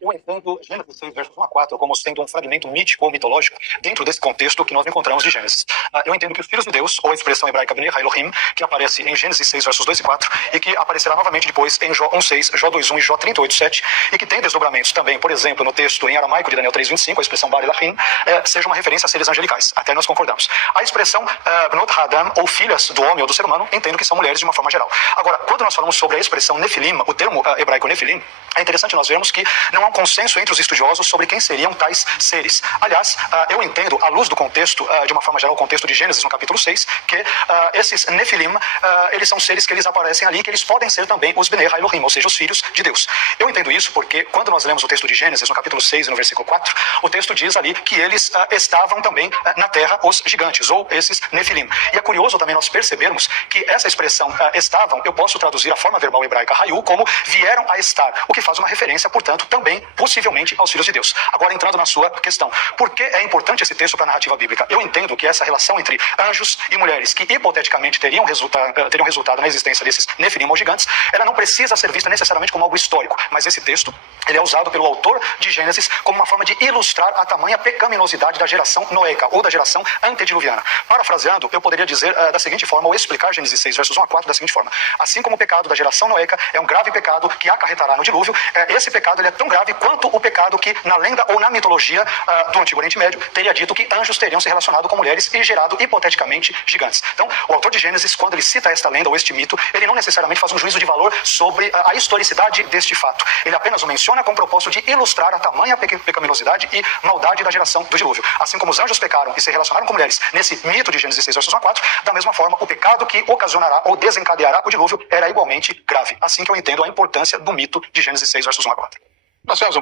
Eu entendo Gênesis 6, versos 1 a 4, como sendo um fragmento mítico ou mitológico dentro desse contexto que nós encontramos de Gênesis. Eu entendo que os filhos de Deus, ou a expressão hebraica Bnei Elohim, que aparece em Gênesis 6, versos 2 e 4, e que aparecerá novamente depois em Jó 1:6, Jó 2:1 e Jó 38:7, e que tem desdobramentos também, por exemplo, no texto em aramaico de Daniel 3:25, a expressão Bar Elahim, seja uma referência a seres angelicais. Até nós concordamos. A expressão Bnot Hadam, ou filhas do homem ou do ser humano, entendo que são mulheres de uma forma geral. Agora, quando nós falamos sobre a expressão Nefilim, o termo hebraico Nefilim, é interessante nós vermos que não há um consenso entre os estudiosos sobre quem seriam tais seres. Aliás, eu entendo, à luz do contexto, de uma forma geral, o contexto de Gênesis no capítulo 6, que esses Nefilim, eles são seres que eles aparecem ali, que eles podem ser também os Bnei Elohim, ou seja, os filhos de Deus. Eu entendo isso porque, quando nós lemos o texto de Gênesis, no capítulo 6 e no versículo 4, o texto diz ali que eles estavam também na terra, os gigantes, ou esses Nefilim. E é curioso também nós percebermos que essa expressão estavam, eu posso traduzir a forma verbal hebraica Hayu como vieram a estar, o que faz uma referência, portanto, também, possivelmente, aos filhos de Deus. Agora, entrando na sua questão, por que é importante esse texto para a narrativa bíblica? Eu entendo que essa relação entre anjos e mulheres, que hipoteticamente teriam resultado na existência desses Nefilim ou gigantes, ela não precisa ser vista necessariamente como algo histórico, mas esse texto, ele é usado pelo autor de Gênesis como uma forma de ilustrar a tamanha pecaminosidade da geração noêca, ou da geração antediluviana. Parafraseando, eu poderia dizer da seguinte forma, ou explicar Gênesis 6, versos 1 a 4 da seguinte forma: assim como o pecado da geração noêca é um grave pecado que acarretará no dilúvio, esse pecado ele é tão grave quanto o pecado que, na lenda ou na mitologia do Antigo Oriente Médio, teria dito que anjos teriam se relacionado com mulheres e gerado, hipoteticamente, gigantes. Então, o autor de Gênesis, quando ele cita esta lenda ou este mito, ele não necessariamente faz um juízo de valor sobre a historicidade deste fato. Ele apenas o menciona com o propósito de ilustrar a tamanha pecaminosidade e maldade da geração do dilúvio. Assim como os anjos pecaram e se relacionaram com mulheres nesse mito de Gênesis 6, versos 1 a 4, da mesma forma, o pecado que ocasionará ou desencadeará o dilúvio era igualmente grave. Assim que eu entendo a importância do mito de Gênesis 6, versos 1 a 4. Nós tivemos um